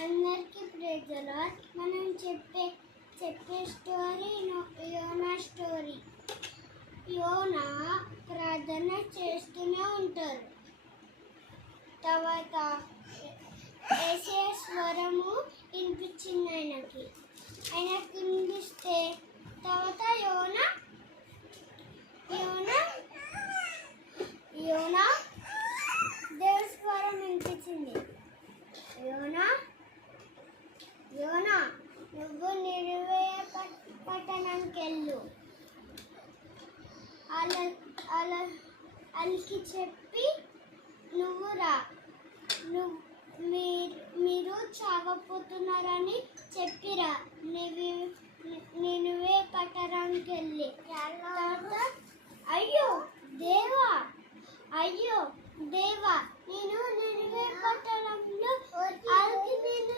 అందరికీ praise the lord. మనం చెప్పే స్టోరీ యోనా స్టోరీ. యోనా ప్రార్థన చేస్తూనే ఉంటారు. తర్వాత యేసయ్య స్వరము వినిపించింది ఆయనకి వినిపిస్తే తర్వాత యోనా దేవుని స్వరం వినిపించింది. యోనా నువ్వు నినివే పట్టణానికి వెళ్ళు, వాళ్ళకి చెప్పి నువ్వు రా, మీరు చావపోతున్నారని చెప్పిరా. నినివే పట్టణానికి వెళ్ళి తర్వాత అయ్యో దేవా నేను నినివే పట్టణంలో వాళ్ళకి నేను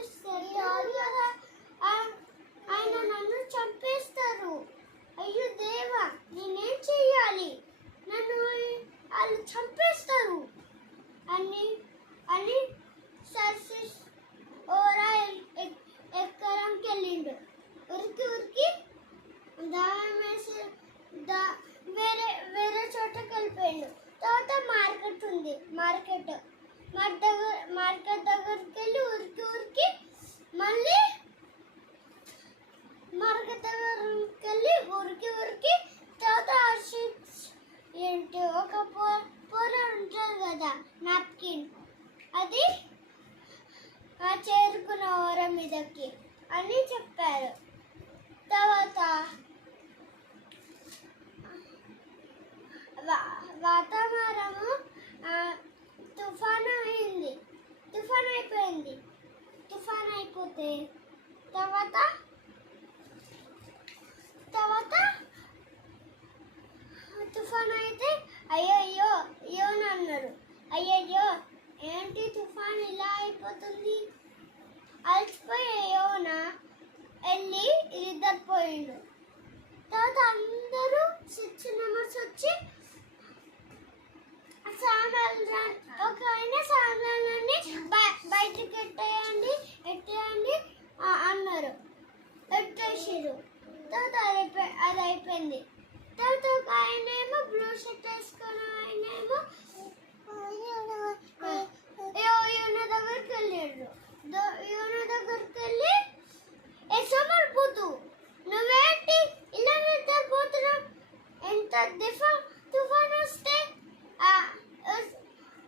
కదా ఆయన నన్ను చంపేస్తారు. అయ్యో దేవా నేనేం చెయ్యాలి, నన్ను వాళ్ళు చంపేస్తారు అని సర్సిస్ ఓరా ఎక్కడానికి వెళ్ళిండు. ఉరికి వేరే చోటకి వెళ్ళిపోయిండు. తర్వాత మార్కెట్ ఉంది. మార్కెట్ దగ్గరికి వెళ్ళి ఉరికి మళ్ళీ మార్కెట్ దగ్గరికి వెళ్ళి ఉరికి తర్వాత ఏంటి ఒక పొర ఉంటుంది కదా నాప్కిన్, అది చేరుకున్న ఓర మీదకి అని చెప్పారు. తర్వాత వాతావరణము తుఫాన్ అయిపోయింది. తుఫాన్ అయిపోతే తర్వాత తుఫాన్ అయితే అయ్యయ్యో యోనా అన్నారు. అయ్యయ్యో ఏంటి తుఫాన్ ఇలా అయిపోతుంది, అలసిపోయి యోనా వెళ్ళి నిద్రపోయిండు. తర్వాత అందరూ 6 మెంబర్స్ వచ్చి ఒక ఆయన సామాన్లన్నీ బయటకు ఎట్టేయండి అన్నారు. ఎట్టేసారు. తర్వాత అది అయిపోయింది. తర్వాత ఒక ఆయన ఏమో బ్లూ షర్ట్ వేసుకున్న ఆయన ఏమో యోనా దగ్గరికి వెళ్ళాడు. యోనా దగ్గరికి వెళ్ళి ఎసమడిపోతూ నువ్వేంటి ఇలా నిద్రపోతున్నావు, ఎంత తుఫాన్ వస్తే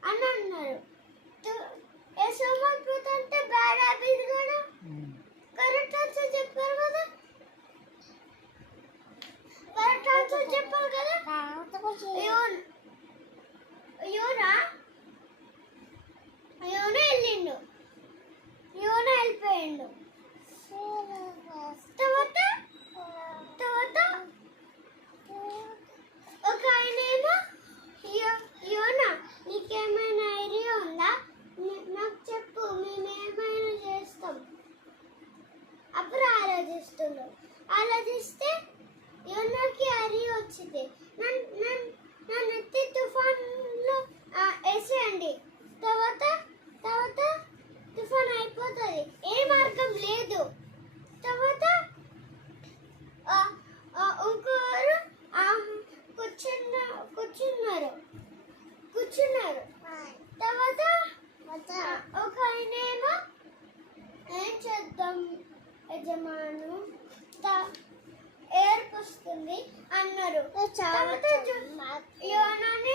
అని అన్నారు. ఎసమడిపోతుంటే బ్యాడ్ హ్యాబిట్ కదా, కరెక్ట్ ఆన్సర్ చెప్పారు కదా, కరెక్ట్ ఆన్సర్ చెప్పారు కదా. యోనా వెళ్ళిపోయిండు. తర్వాత ఒక ఆయన ఏమో యోనా నీకేమైనా ఐడియా ఉందా, నాకు చెప్పు, మేమేమైనా చేస్తాం. అప్పుడు ఆలోచిస్తే యోనాకి ఐడియా వచ్చింది. నన్ను ఎత్తి తుఫాన్లో వేసేయండి, తర్వాత తుఫాన్ అయిపోతుంది, ఏ మార్గం లేదు. తర్వాత ఇంకొకరు కూర్చున్నారు. తర్వాత ఒక ఆయన ఏమో ఏం చేద్దాం యజమాను, ఏర్పు వస్తుంది అన్నారు. యోనాని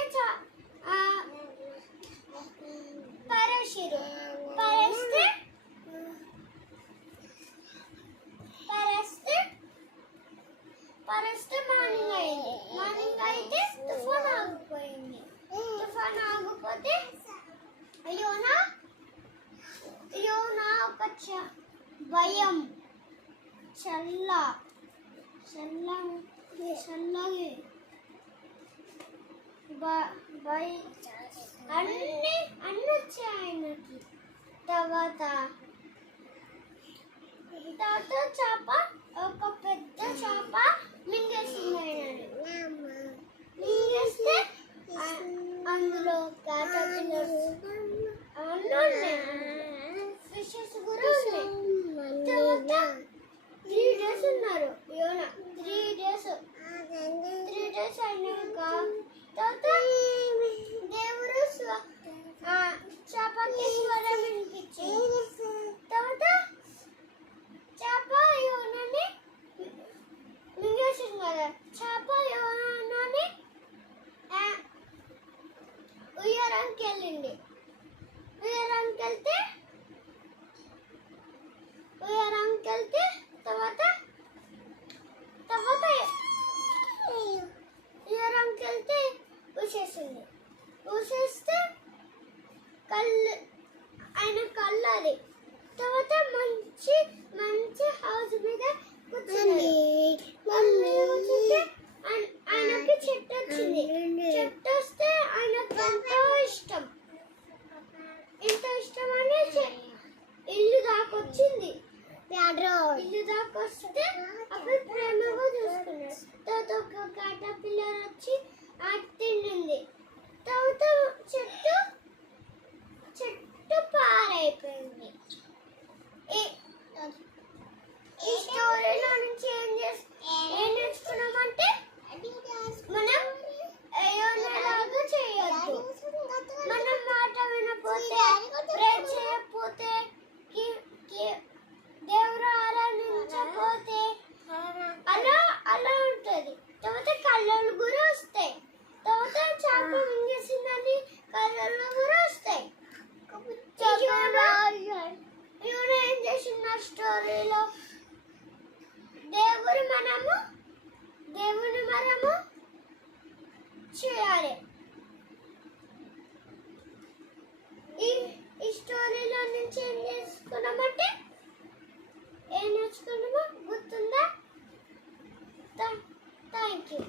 పరిస్తే మార్నింగ్ అయితే తుఫాన్ ఆగిపోయింది. తుఫాన్ ఆగిపోతే యోనా ఒక భయం చల్లగే అన్ని వచ్చాయి ఆయనకి. తర్వాత చేప, ఒక పెద్ద చేప మింగేసింది ఆయనని. మింగేస్తే అందులో క్యాటర్పిల్లర్స్ ఫిషెస్ కూడా కళ్ళు, ఆయన కళ్ళు అది. తర్వాత మంచి మంచి హౌస్ మీద కూర్చున్నాడు. కూర్చుంటే ఆయనకి చెట్టు వచ్చింది. చెట్టు వస్తే ఆయనకు ఎంతో ఇష్టం. ఎంత ఇష్టం అని ఇల్లు దాకొచ్చింది. ఇల్లు దాకొస్తే అప్పుడు ప్రేమగా చూసుకున్నాడు. తర్వాత ఒక కాటపిల్లర్ వచ్చి తిండింది. తర్వాత చెట్టు పారైపోయింది. ఈ స్టోరీలో నుంచి ఏం నేర్చుకున్నామంటే మనం ఏలాగా చేయొద్దు. మనం మాట వినపోతే, ప్రే చేయకపోతే, దేవుడు ఆరాధించకపోతే అలా ఉంటుంది. తర్వాత కళ్ళలు కూడా వస్తాయి. తర్వాత చేప మింగేసిందని కళ్ళలు కూడా వస్తాయి. యోనా ఏం చేసిన స్టోరీలో దేవుని మనము చేయాలి. ఈ స్టోరీలో నుంచి ఏం నేర్చుకున్నామంటే గుర్తుందా? Thank you.